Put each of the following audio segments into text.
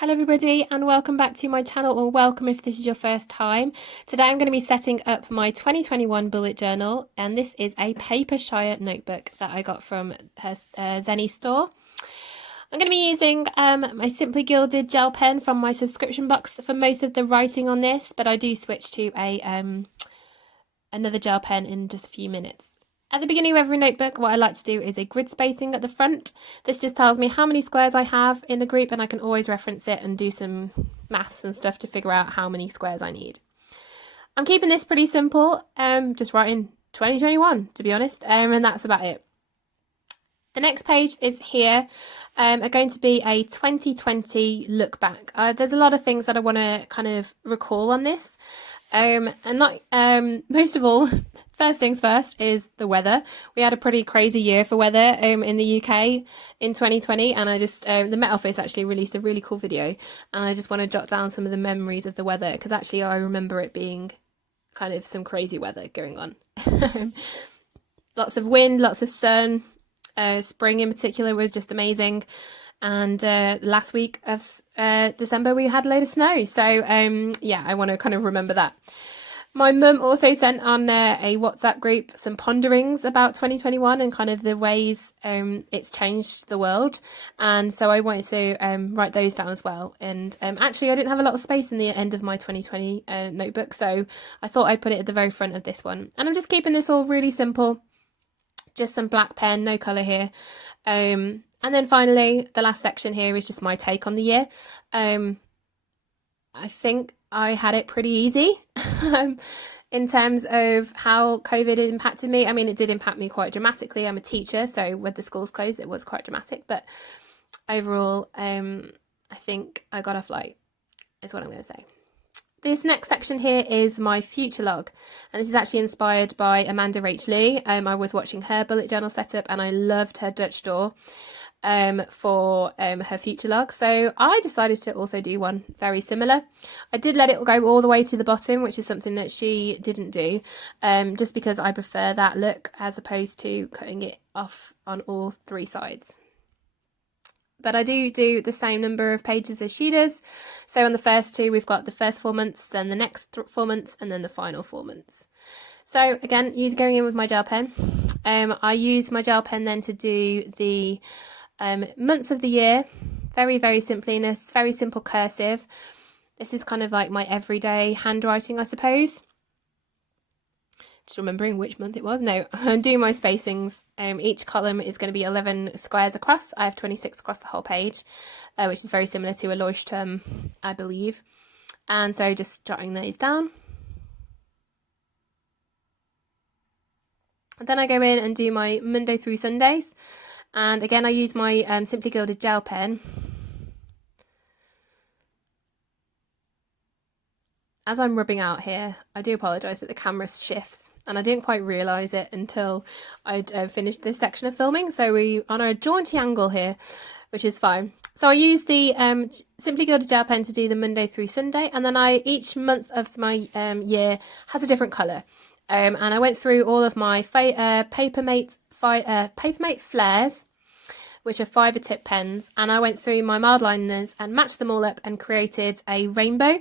Hello everybody and welcome back to my channel, or welcome if this is your first time. Today I'm going to be setting up my 2021 bullet journal, and this is a Papershire notebook that I got from her Zenny store. I'm going to be using my Simply Gilded gel pen from my subscription box for most of the writing on this, but I do switch to another gel pen in just a few minutes. At the beginning of every notebook, what I like to do is a grid spacing at the front. This just tells me how many squares I have in the group, and I can always reference it and do some maths and stuff to figure out how many squares I need. I'm keeping this pretty simple, just writing 2021 to be honest, and that's about it. The next page is here, are going to be a 2020 look back. There's a lot of things that I want to kind of recall on this. Most of all, first things first is the weather. We had a pretty crazy year for weather in the UK in 2020, and I just the Met Office actually released a really cool video, and I just want to jot down some of the memories of the weather, because actually I remember it being kind of some crazy weather going on. Lots of wind, lots of sun. Spring in particular was just amazing. And last week of December we had a load of snow, so yeah, I want to kind of remember that. My mum also sent on a WhatsApp group some ponderings about 2021 and kind of the ways it's changed the world, and so I wanted to write those down as well. And actually I didn't have a lot of space in the end of my 2020 notebook, so I thought I'd put it at the very front of this one. And I'm just keeping this all really simple, just some black pen, no colour here. And then finally, the last section here is just my take on the year. I think I had it pretty easy in terms of how COVID impacted me. I mean, it did impact me quite dramatically. I'm a teacher, so with the schools closed, it was quite dramatic. But overall, I think I got off light, is what I'm going to say. This next section here is my future log, and this is actually inspired by AmandaRachLee. I was watching her bullet journal setup, and I loved her Dutch door for her future log, so I decided to also do one very similar. I did let it go all the way to the bottom, which is something that she didn't do, just because I prefer that look as opposed to cutting it off on all three sides. But I do the same number of pages as she does. So on the first two, we've got the first 4 months, then the next 4 months, and then the final 4 months. So again, going in with my gel pen. I use my gel pen then to do the months of the year, very, very simply, in a very simple cursive. This is kind of like my everyday handwriting, I suppose. Just remembering which month it was. No, I'm doing my spacings. Each column is going to be 11 squares across. I have 26 across the whole page, which is very similar to a Leuchtturm, I believe. And so just jotting those down. And then I go in and do my Monday through Sundays. And again, I use my Simply Gilded gel pen. As I'm rubbing out here, I do apologise, but the camera shifts, and I didn't quite realise it until I'd finished this section of filming. So we're on a jaunty angle here, which is fine. So I use the Simply Gilded gel pen to do the Monday through Sunday, and then each month of my year has a different colour. And I went through all of my Papermate flares, which are fibre tip pens, and I went through my Mildliners and matched them all up and created a rainbow.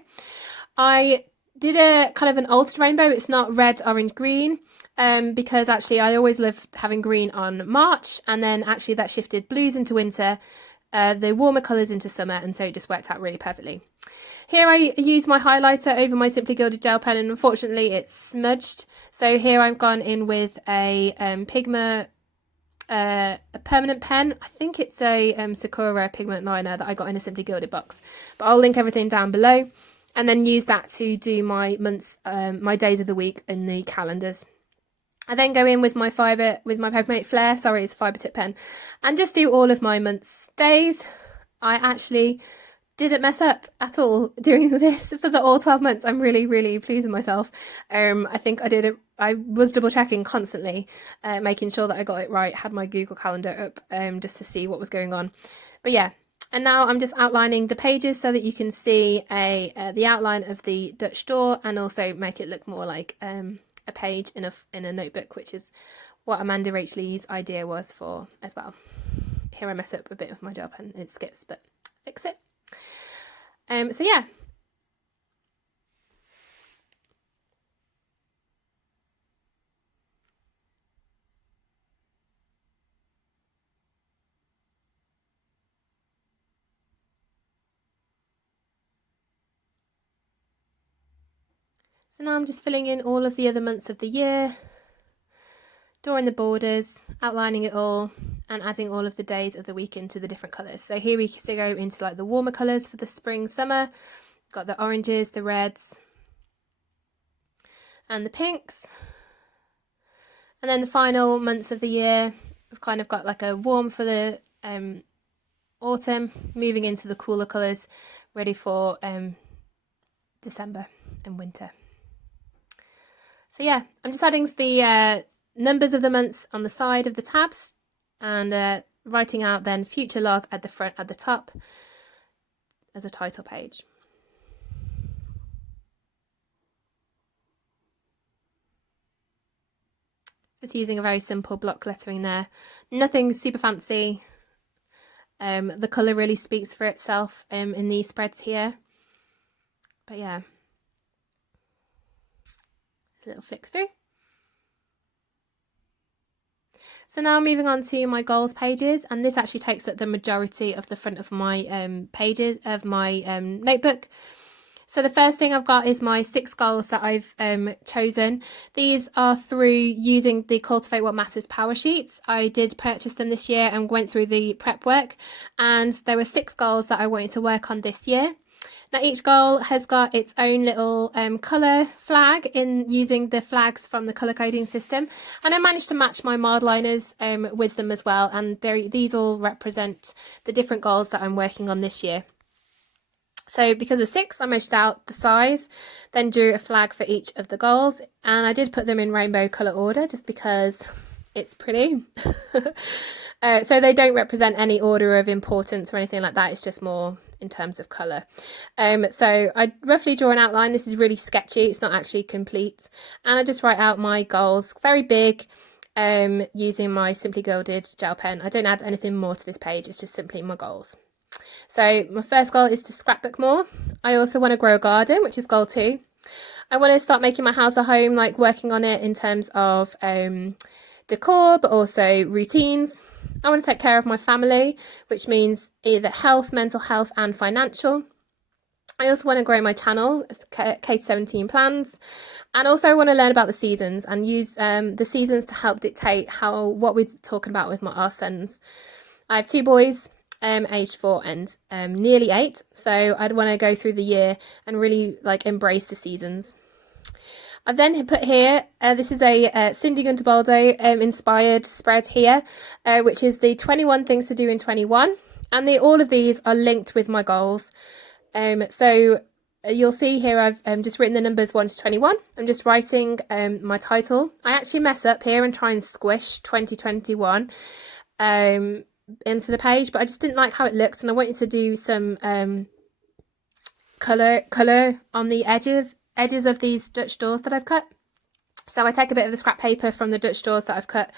I did a kind of an altered rainbow. It's not red, orange, green, because actually I always loved having green on March, and then actually that shifted blues into winter, the warmer colours into summer, and so it just worked out really perfectly. Here I use my highlighter over my Simply Gilded gel pen, and unfortunately it's smudged. So here I've gone in with a Pigma a permanent pen. I think it's a Sakura pigment liner that I got in a Simply Gilded box, but I'll link everything down below. And then use that to do my months, my days of the week in the calendars. I then go in with my Papermate Flare, sorry, it's a fibre tip pen, and just do all of my months' days. I actually didn't mess up at all doing this for all 12 months. I'm really, really pleased with myself. I think I did it. I was double checking constantly, making sure that I got it right, had my Google Calendar up just to see what was going on. But yeah. And now I'm just outlining the pages so that you can see the outline of the Dutch door, and also make it look more like a page in a notebook, which is what AmandaRachLee's idea was for as well. Here I mess up a bit with my gel pen, it skips, but fix it. So yeah. So now I'm just filling in all of the other months of the year, drawing the borders, outlining it all, and adding all of the days of the week into the different colours. So here we go into like the warmer colours for the spring, summer. Got the oranges, the reds, and the pinks. And then the final months of the year, we've kind of got like a warm for the autumn, moving into the cooler colours, ready for December and winter. So yeah, I'm just adding the numbers of the months on the side of the tabs, and writing out then future log at the front, at the top, as a title page. Just using a very simple block lettering there, nothing super fancy. The colour really speaks for itself in these spreads here. But yeah, a little flick through. So now moving on to my goals pages, and this actually takes up the majority of the front of my pages of my notebook. So the first thing I've got is my 6 goals that I've chosen. These are through using the Cultivate What Matters Powersheets. I did purchase them this year and went through the prep work, and there were 6 goals that I wanted to work on this year. Now each goal has got its own little colour flag in using the flags from the colour coding system, and I managed to match my Mildliners with them as well, and these all represent the different goals that I'm working on this year. So because of 6, I measured out the size, then drew a flag for each of the goals, and I did put them in rainbow colour order just because it's pretty. So they don't represent any order of importance or anything like that, it's just more in terms of colour. So I roughly draw an outline. This is really sketchy, it's not actually complete, and I just write out my goals very big using my Simply Gilded gel pen. I don't add anything more to this page, it's just simply my goals. So my first goal is to scrapbook more. I also want to grow a garden, which is goal 2. I want to start making my house a home, like working on it in terms of decor, but also routines. I want to take care of my family, which means either health, mental health, and financial. I also want to grow my channel, K17 plans, and also I want to learn about the seasons and use the seasons to help dictate what we're talking about with our sons. I have 2 boys, aged 4 and nearly 8, so I'd want to go through the year and really like embrace the seasons. I've then put here, this is a Cindy Guentert-baldo inspired spread here, which is the 21 things to do in 21, and all of these are linked with my goals. So you'll see here I've just written the numbers 1 to 21. I'm just writing my title. I actually mess up here and try and squish 2021 into the page, but I just didn't like how it looked, and I wanted to do some colour on the edges of these Dutch doors that I've cut. So I take a bit of the scrap paper from the Dutch doors that I've cut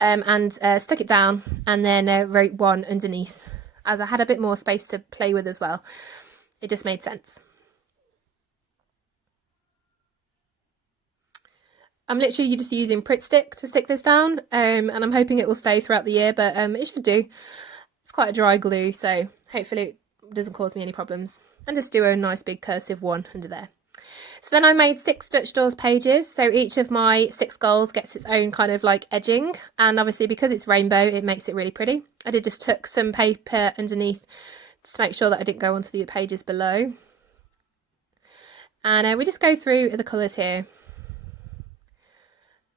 and stick it down, and then wrote 1 underneath, as I had a bit more space to play with as well. It just made sense. I'm literally just using Pritt Stick to stick this down, and I'm hoping it will stay throughout the year, but it should do. It's quite a dry glue, so hopefully it doesn't cause me any problems. And just do a nice big cursive 1 under there. So then I made 6 Dutch doors pages, so each of my 6 goals gets its own kind of like edging, and obviously because it's rainbow it makes it really pretty. I did just tuck some paper underneath just to make sure that I didn't go onto the pages below. And we just go through the colours here.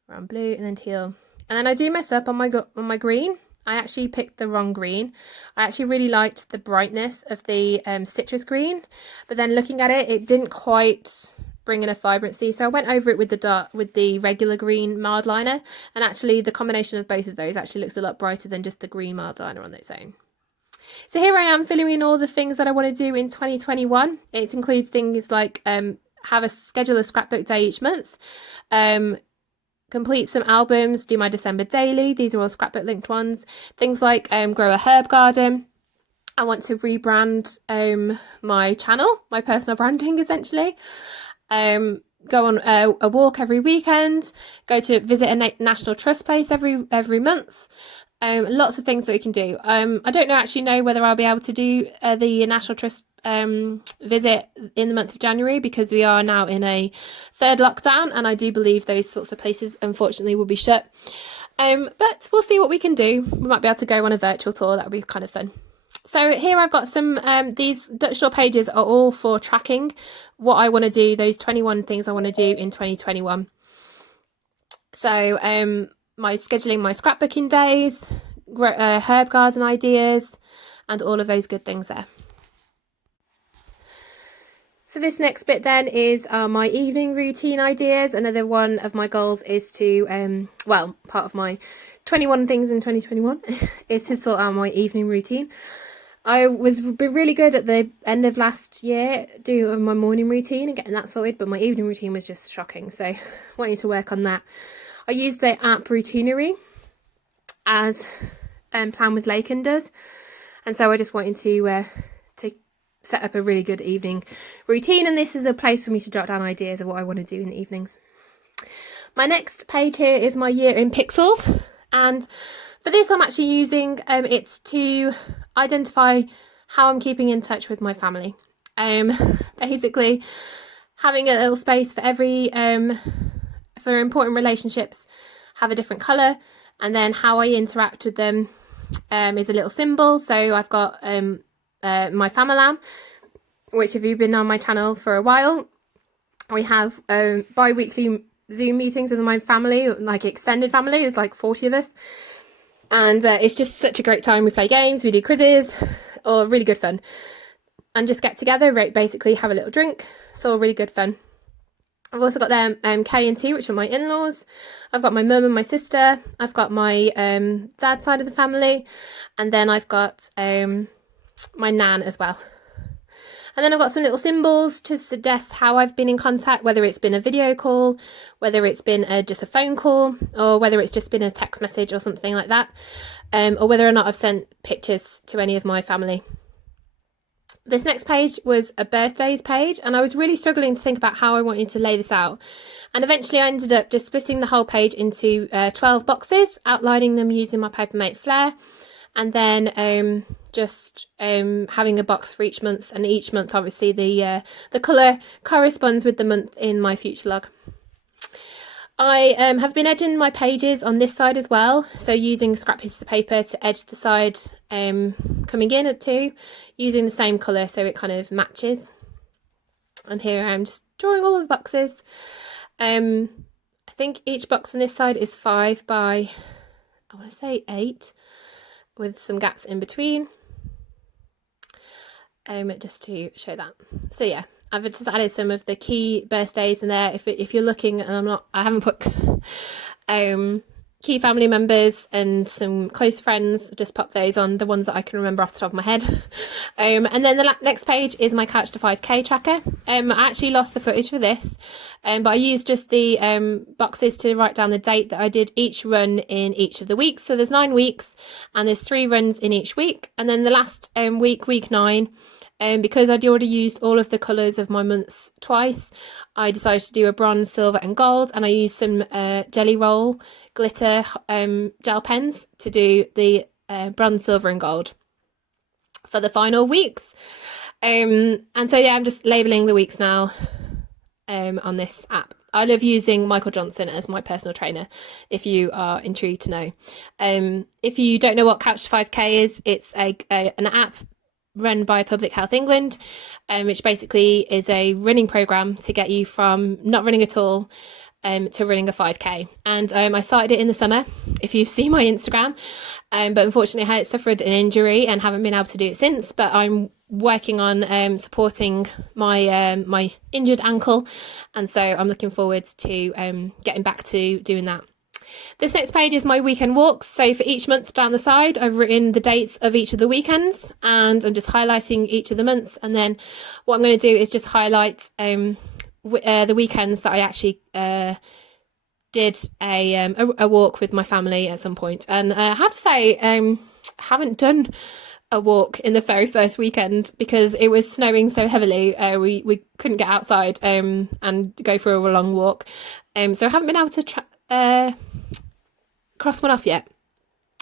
Around blue and then teal, and then I do mess up on my green. I actually picked the wrong green. I actually really liked the brightness of the citrus green, but then looking at it, it didn't quite bring enough vibrancy, so I went over it with the regular green Mildliner, and actually the combination of both of those actually looks a lot brighter than just the green Mildliner on its own. So here I am filling in all the things that I want to do in 2021. It includes things like schedule a scrapbook day each month, complete some albums, do my December daily. These are all scrapbook linked ones. Things like grow a herb garden, I want to rebrand my channel, my personal branding essentially. Go on a walk every weekend, go to visit a national trust place every month. Lots of things that we can do. I don't actually know whether I'll be able to do the National Trust visit in the month of January, because we are now in a third lockdown, and I do believe those sorts of places unfortunately will be shut. But we'll see what we can do. We might be able to go on a virtual tour. That would be kind of fun. So here I've got some, these Dutch Door pages are all for tracking what I want to do, those 21 things I want to do in 2021. So my scheduling my scrapbooking days, herb garden ideas, and all of those good things there. So this next bit then is my evening routine ideas. Another one of my goals is to, well, part of my 21 things in 2021 is to sort out my evening routine. I was really good at the end of last year doing my morning routine and getting that sorted, but my evening routine was just shocking. So wanting to work on that. I used the app Routinery as Plan with Lakin does, and so I just wanted to set up a really good evening routine, and this is a place for me to jot down ideas of what I want to do in the evenings. My next page here is my year in pixels, and for this I'm actually using it's to identify how I'm keeping in touch with my family. Basically having a little space for every for important relationships have a different colour, and then how I interact with them is a little symbol. So I've got my family, which if you've been on my channel for a while, we have bi-weekly Zoom meetings with my family, like extended family. There's like 40 of us, and it's just such a great time. We play games, we do quizzes, or really good fun, and just get together, basically have a little drink. It's all really good fun. I've also got them K and T, which are my in-laws. I've got my mum and my sister. I've got my dad's side of the family, and then I've got my nan as well. And then I've got some little symbols to suggest how I've been in contact, whether it's been a video call, whether it's been just a phone call, or whether it's just been a text message or something like that, or whether or not I've sent pictures to any of my family. This next page was a birthdays page, and I was really struggling to think about how I wanted to lay this out. And eventually I ended up just splitting the whole page into 12 boxes, outlining them using my Papermate Flair, and then just having a box for each month, and each month obviously the colour corresponds with the month in my future log. I have been edging my pages on this side as well, so using scrap pieces of paper to edge the side coming in at 2, using the same colour so it kind of matches. And here I'm just drawing all of the boxes. I think each box on this side is 5 by, I want to say 8, with some gaps in between, just to show that. So yeah, I've just added some of the key birthdays in there. If you're looking, and I haven't put key family members and some close friends, just pop those on, the ones that I can remember off the top of my head. And then the next page is my Couch to 5k tracker. I actually lost the footage for this, but I used just the boxes to write down the date that I did each run in each of the weeks. So there's 9 weeks, and there's 3 runs in each week. And then the last week 9, because I'd already used all of the colours of my months twice, I decided to do a bronze, silver and gold, and I used some Jelly Roll glitter gel pens to do the bronze, silver and gold for the final weeks. And so yeah, I'm just labelling the weeks now on this app. I love using Michael Johnson as my personal trainer, if you are intrigued to know. If you don't know what Couch to 5k is, it's an app run by Public Health England, which basically is a running program to get you from not running at all to running a 5k. And I started it in the summer, if you've seen my Instagram, but unfortunately I suffered an injury and haven't been able to do it since. But I'm working on supporting my my injured ankle, and so I'm looking forward to getting back to doing that. This next page is my weekend walks. So for each month down the side, I've written the dates of each of the weekends, and I'm just highlighting each of the months. And then what I'm going to do is just highlight the weekends that I actually did a walk with my family at some point. And I have to say, haven't done a walk in the very first weekend because it was snowing so heavily. We couldn't get outside and go for a long walk. So I haven't been able to cross one off yet.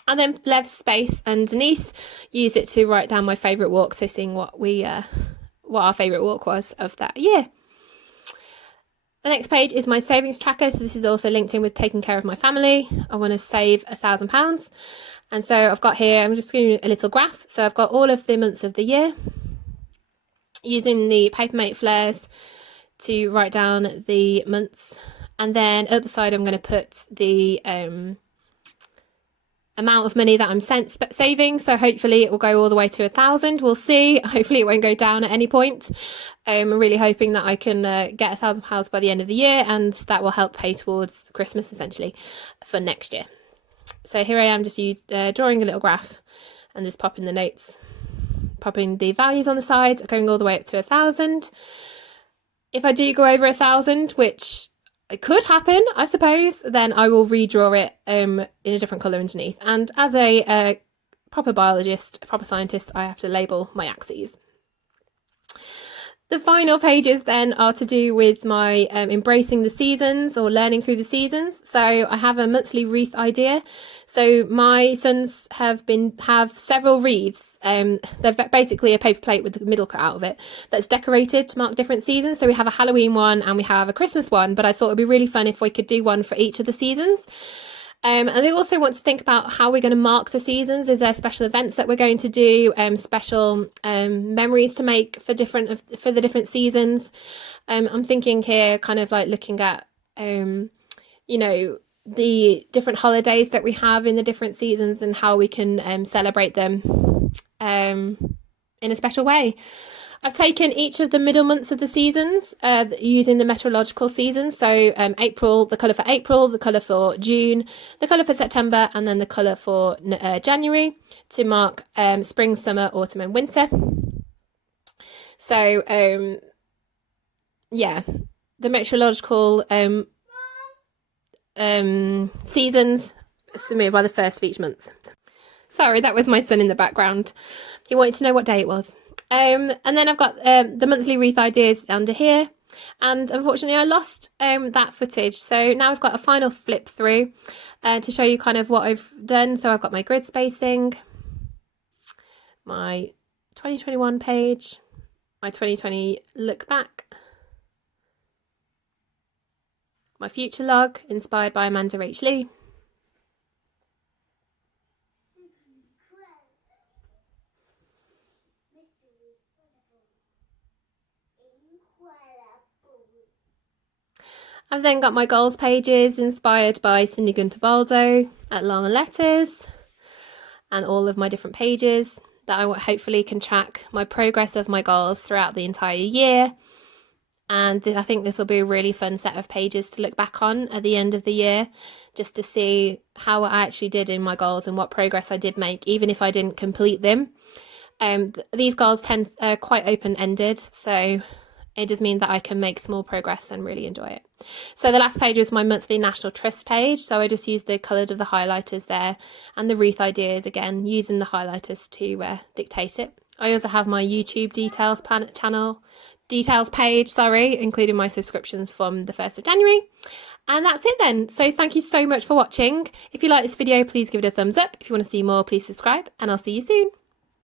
And then left space underneath, use it to write down my favourite walk. So seeing what our favourite walk was of that year. The next page is my savings tracker. So this is also linked in with taking care of my family. I want to save £1,000. And so I've got here, I'm just doing a little graph. So I've got all of the months of the year using the Papermate flares to write down the months. And then up the side, I'm going to put the amount of money that I'm saving. So hopefully it will go all the way to 1,000. We'll see. Hopefully it won't go down at any point. I'm really hoping that I can get £1,000 by the end of the year, and that will help pay towards Christmas essentially for next year. So here I am just drawing a little graph and just popping the notes, popping the values on the side, going all the way up to 1,000. If I do go over 1,000, which it could happen, I suppose, then I will redraw it in a different colour underneath. And as a proper biologist, a proper scientist, I have to label my axes. The final pages then are to do with my embracing the seasons or learning through the seasons. So I have a monthly wreath idea. So my sons have several wreaths. They're basically a paper plate with the middle cut out of it that's decorated to mark different seasons. So we have a Halloween one and we have a Christmas one, but I thought it'd be really fun if we could do one for each of the seasons. And they also want to think about how we're going to mark the seasons. Is there special events that we're going to do, special memories to make for the different seasons? I'm thinking here kind of like looking at, the different holidays that we have in the different seasons and how we can celebrate them in a special way. I've taken each of the middle months of the seasons using the meteorological seasons. So April, the colour for April, the colour for June, the colour for September, and then the colour for January to mark spring, summer, autumn and winter. So, the meteorological seasons submitted by the first of each month. Sorry, that was my son in the background. He wanted to know what day it was. And then I've got the monthly wreath ideas under here, and unfortunately I lost that footage, so now I've got a final flip through to show you kind of what I've done. So I've got my grid spacing, my 2021 page, my 2020 look back, my future log inspired by AmandaRachLee, I've then got my goals pages inspired by Cindy Guentert-baldo at Long Letters, and all of my different pages that I hopefully can track my progress of my goals throughout the entire year. And I think this will be a really fun set of pages to look back on at the end of the year, just to see how I actually did in my goals and what progress I did make, even if I didn't complete them. These goals are quite open-ended, so it does mean that I can make small progress and really enjoy it. So the last page was my monthly National Trust page. So I just used the coloured of the highlighters there, and the wreath ideas, again, using the highlighters to dictate it. I also have my YouTube details page, including my subscriptions from the 1st of January. And that's it then. So thank you so much for watching. If you like this video, please give it a thumbs up. If you want to see more, please subscribe, and I'll see you soon.